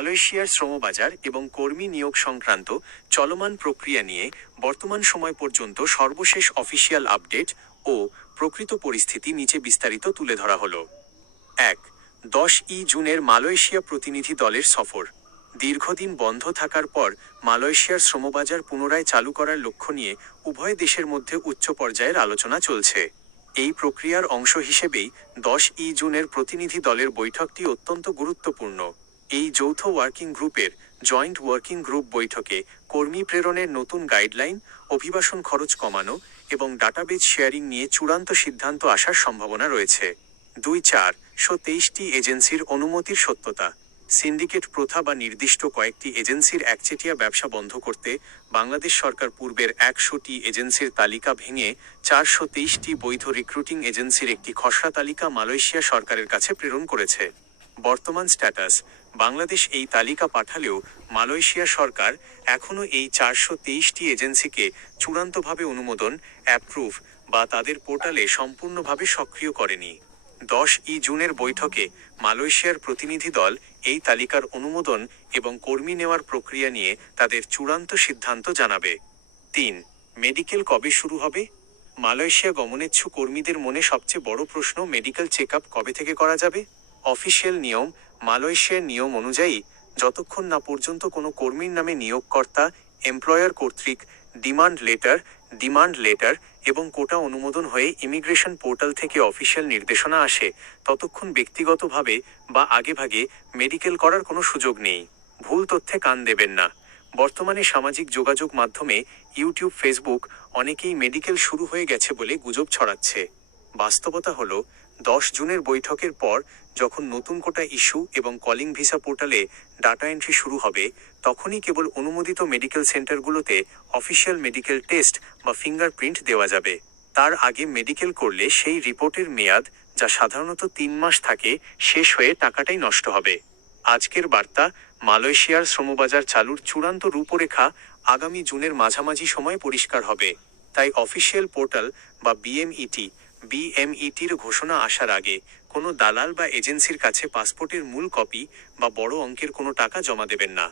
মালয়েশিয়ার শ্রমবাজার এবং কর্মী নিয়োগ সংক্রান্ত চলমান প্রক্রিয়া নিয়ে বর্তমান সময় পর্যন্ত সর্বশেষ অফিসিয়াল আপডেট ও প্রকৃত পরিস্থিতি নিচে বিস্তারিত তুলে ধরা হলো। ১. 10 জুনের মালয়েশিয়া প্রতিনিধি দলের সফর। দীর্ঘদিন বন্ধ থাকার পর মালয়েশিয়ার শ্রমবাজার পুনরায় চালু করার লক্ষ্য নিয়ে উভয় দেশের মধ্যে উচ্চ পর্যায়ের আলোচনা চলছে। এই প্রক্রিয়ার অংশ হিসেবেই 10 জুনের প্রতিনিধি দলের বৈঠকটি অত্যন্ত গুরুত্বপূর্ণ। এই যৌথ ওয়ার্কিং গ্রুপের জয়েন্ট ওয়ার্কিং গ্রুপ বৈঠকে কর্মী প্রেরণের নতুন গাইডলাইন, অভিবাসন খরচ কমানো এবং ডাটাবেজ শেয়ারিং নিয়ে চূড়ান্ত সিদ্ধান্ত আসার সম্ভাবনা রয়েছে। 423টি এজেন্সির অনুমতির সত্যতা। সিন্ডিকেট প্রথা বা নির্দিষ্ট কয়েকটি এজেন্সির একচেটিয়া ব্যবসা বন্ধ করতে বাংলাদেশ সরকার পূর্বের 100টি এজেন্সির তালিকা ভেঙে 423টি বৈধ রিক্রুটিং এজেন্সির একটি খসড়া তালিকা মালয়েশিয়া সরকারের কাছে প্রেরণ করেছে। বর্তমান স্ট্যাটাস: বাংলাদেশ এই তালিকা পাঠালেও মালয়েশিয়া সরকার এখনও এই 423টি এজেন্সিকে চূড়ান্তভাবে অনুমোদন, অ্যাপ্রুভ বা তাদের পোর্টালে সম্পূর্ণভাবে সক্রিয় করেনি। 10 জুনের বৈঠকে মালয়েশিয়ার প্রতিনিধি দল এই তালিকার অনুমোদন এবং কর্মী নেওয়ার প্রক্রিয়া নিয়ে তাদের চূড়ান্ত সিদ্ধান্ত জানাবে। 3. মেডিকেল কবে শুরু হবে? মালয়েশিয়া গমনেচ্ছু কর্মীদের মনে সবচেয়ে বড় প্রশ্ন, মেডিকেল চেক আপ কবে থেকে করা যাবে? অফিসিয়াল নিয়ম: মালয়েশিয়ার নিয়ম অনুযায়ী যতক্ষণ না পর্যন্ত কোনো কর্মীর নামে নিয়োগকর্তা, এমপ্লয়ার কর্তৃক ডিমান্ড লেটার এবং কোটা অনুমোদন হয়ে ইমিগ্রেশন পোর্টাল থেকে অফিসিয়াল নির্দেশনা আসে, ততক্ষণ ব্যক্তিগতভাবে বা আগেভাগে মেডিকেল করার কোনো সুযোগ নেই। ভুল তথ্যে কান দেবেন না। বর্তমানে সামাজিক যোগাযোগ মাধ্যমে ইউটিউব, ফেসবুক অনেকেই মেডিকেল শুরু হয়ে গেছে বলে গুজব ছড়াচ্ছে। বাস্তবতা হলো 10 জুনের বৈঠকের পর যখন নতুন কোটা ইস্যু এবং কলিং ভিসা পোর্টালে ডাটা এন্ট্রি শুরু হবে, তখনই কেবল অনুমোদিত মেডিকেল সেন্টারগুলোতে অফিসিয়াল মেডিকেল টেস্ট বা ফিঙ্গারপ্রিন্ট দেওয়া যাবে। তার আগে মেডিকেল করলে সেই রিপোর্টের মেয়াদ, যা সাধারণত 3 মাস থাকে, শেষ হয়ে টাকাটাই নষ্ট হবে। আজকের বার্তা: মালয়েশিয়ার শ্রমবাজার চালুর চূড়ান্ত রূপরেখা আগামী জুনের মাঝামাঝি সময়ে পরিষ্কার হবে। তাই অফিসিয়াল পোর্টাল বা বিএমইটির ঘোষণা আসার আগে কোনো দালাল বা এজেন্সির কাছে পাসপোর্টের মূল কপি বা বড় অঙ্কের কোনো টাকা জমা দেবেন না।